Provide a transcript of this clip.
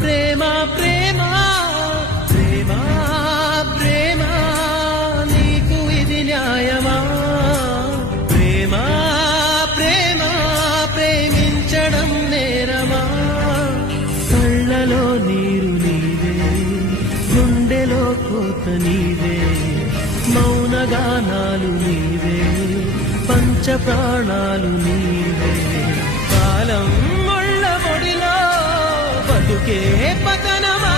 ప్రేమ ప్రేమ ప్రేమ ప్రేమ నీకు ఇది న్యాయమా ప్రేమ ప్రేమ ప్రేమించడం నేరమా కళ్ళలో నీరు నీవే గుండెలో కోత నీవే మౌనగానాలు నీవే పంచ ప్రాణాలు నీవే కాలం ముళ్ళ పొడిలో బతుకే పతనమా